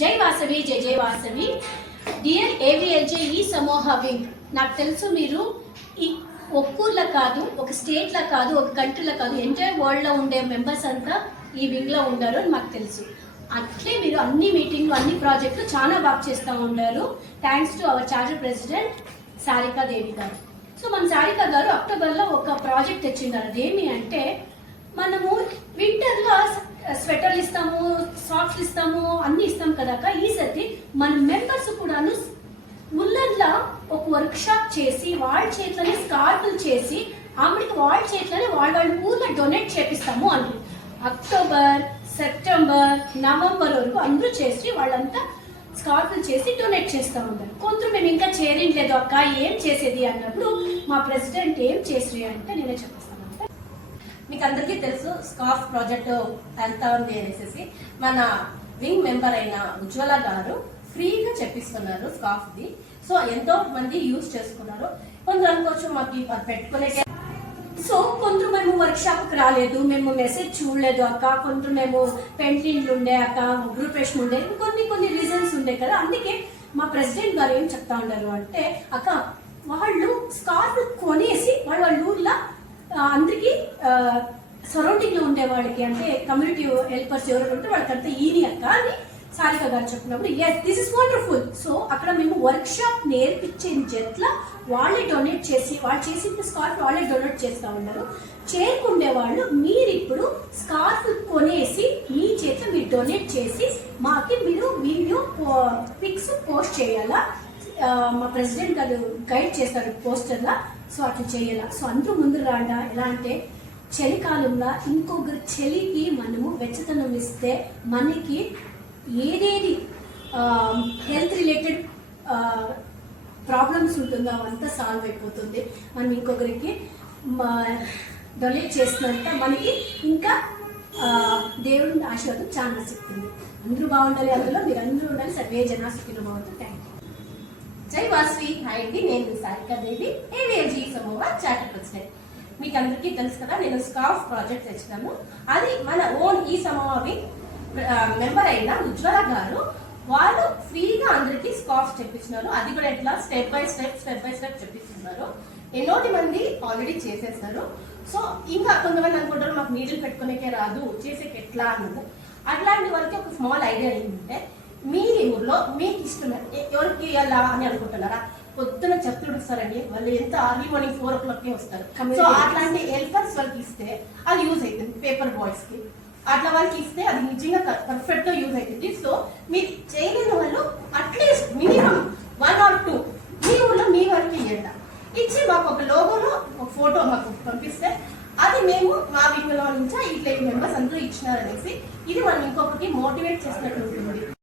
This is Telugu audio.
జై వాసవి జై జై వాసవి. డియర్ ఏవిఎల్జే ఈ సమూహ వింగ్, నాకు తెలుసు మీరు ఈ ఒక్కూర్లో కాదు, ఒక స్టేట్లో కాదు, ఒక కంట్రీలో కాదు, ఎంటైర్ వరల్డ్లో ఉండే మెంబర్స్ అంతా ఈ వింగ్లో ఉండారు అని మాకు తెలుసు. అట్లే మీరు అన్ని మీటింగ్లు అన్ని ప్రాజెక్టులు చాలా బాగా చేస్తూ ఉండారు. Thanks to our charter president Sarika Devi గారు. సో మన సారికా గారు అక్టోబర్లో ఒక ప్రాజెక్ట్ తెచ్చిండారు. అదేమి అంటే మనము వింటర్లో స్వెటర్లు ఇస్తాము, సాక్స్లు ఇస్తాము, అన్ని ఇస్తాం కదా. ఈసారి మన మెంబర్స్ కూడాను ఉల్లన్లో ఒక వర్క్ షాప్ చేసి వాళ్ళ చేతిలోనే స్కార్ఫ్లు చేసి ఆమెకి వాళ్ళ చేతిలోనే వాళ్ళ ఊర్లో డొనేట్ చేపిస్తాము అని. అక్టోబర్, సెప్టెంబర్, నవంబర్ వరకు అందరూ చేసి వాళ్ళంతా స్కార్ఫ్లు చేసి డొనేట్ చేస్తూ ఉంటారు. కొందరు మేము ఇంకా చేరించలేదు అక్క, ఏం చేసేది అన్నప్పుడు మా ప్రెసిడెంట్ ఏం చేసి అంటే నేనే చెప్పేస్తాను. మీకు అందరికీ తెలుసు స్కార్ఫ్ ప్రాజెక్ట్ ఎంత ఉంది అనేసి మన వింగ్ మెంబర్ అయిన ఉజ్వల గారు ఫ్రీగా చెప్పిస్తున్నారు స్కార్ఫ్ది. సో ఎంతో మంది యూజ్ చేసుకున్నారు. కొందరు అనుకోవచ్చు మాకు పెట్టుకునే. సో కొందరు మేము వర్క్ షాప్కి రాలేదు, మేము మెసేజ్ చూడలేదు అక్క, కొందరు మేము పెయింటింగ్లు ఉండే అక్క, గ్రూపరేషన్ ఉండే, కొన్ని రీజన్స్ ఉండే కదా. అందుకే మా ప్రెసిడెంట్ గారు ఏం చెప్తా ఉన్నారు అంటే అక్క వాళ్ళు స్కార్ఫ్ కొనేసి వాళ్ళ ఊర్లో అందరికి సరౌండింగ్ లో ఉండే వాళ్ళకి అంటే కమ్యూనిటీ హెల్పర్స్ ఎవరు ఉంటే వాళ్ళకంతా ఈని అక్క అని సారికా గారు చెప్పినప్పుడు yes this is wonderful. So అక్కడ మేము వర్క్ షాప్ నేర్పించిన జట్ల వాళ్ళే డొనేట్ చేసి వాళ్ళు చేసిన స్కార్ఫ్ వాళ్ళే డొనేట్ చేస్తూ ఉన్నారు. చేరుకుండే వాళ్ళు మీరు ఇప్పుడు స్కార్ఫ్ కొనేసి మీ చేతిలో మీరు డొనేట్ చేసి మాకి మీరు వీడియో పిక్స్ పోస్ట్ చేయాలా. మా ప్రెసిడెంట్ గారు గైడ్ చేస్తారు పోస్టర్లా. సో అట్లా చేయాల. సో అందరూ ముందు రాండా. ఎలా అంటే చలికాలంలో ఇంకొకరి చలికి మనము వెచ్చతనం ఇస్తే మనకి ఏదేది హెల్త్ రిలేటెడ్ ప్రాబ్లమ్స్ ఉంటుందో అవంతా సాల్వ్ అయిపోతుంది. మనం ఇంకొకరికి డొనేట్ చేసినంత మనకి ఇంకా దేవుడి ఆశీర్వాదం చాలా చెప్తుంది. అందరూ బాగుండాలి, అందులో మీరు అందరూ ఉండాలి. సర్వే జనా సుఖినో భవంతు. Thank you. జై వాసవి. హాయ్ అండి, నేను సారికా దేవి, ఏవిఎల్జీ సమూహ చార్టర్ ప్రెసిడెంట్. మీకు అందరికీ తెలుసు కదా, నేను స్కార్ఫ్ ప్రాజెక్ట్ తెచ్చినాను. అది మన ఓన్ ఈ సమూహవి మెంబర్ అయిన ఉజ్వల గారు వాళ్ళు ఫ్రీగా అందరికి స్కార్ఫ్ చెప్పించినారు. అది కూడా ఎట్లా స్టెప్ బై స్టెప్ చెప్పిస్తున్నారు. ఎన్నోటి మంది ఆల్రెడీ చేసేస్తారు. సో ఇంకా కొంతమంది అనుకుంటారు మాకు నీళ్ళు పెట్టుకునేకే రాదు, చేసేకి ఎట్లా అన్నది. అట్లాంటి వాళ్ళకి ఒక స్మాల్ ఐడియా ఏంటంటే మీ ఊర్లో మీకు ఇష్టమే ఎవరికి ఇవ్వాలా అని అనుకుంటున్నారా? పొద్దున చెప్తుడుస్తారండి, వాళ్ళు ఎంత అర్లీ మార్నింగ్ 4 o'clock వస్తారు. సో అట్లాంటి హెల్పర్స్ వాళ్ళకి ఇస్తే అది యూజ్ అవుతుంది. పేపర్ బాయ్స్ కి అట్లా వాళ్ళకి ఇస్తే అది నిజంగా పర్ఫెక్ట్ గా యూజ్ అవుతుంది. సో మీరు చేయలేని వాళ్ళు అట్లీస్ట్ మినిమం 1 or 2 మీ ఊర్లో మీ వరకు ఇవ్వండి. ఇచ్చి మాకు ఒక లోగోలో ఒక ఫోటో మాకు పంపిస్తే అది మేము మా వీడియోలో నుంచి ఇట్లా మెంబర్స్ అందరూ ఇచ్చినారనేసి ఇది మనం ఇంకొకటి మోటివేట్ చేసినట్టు ఉంటుంది.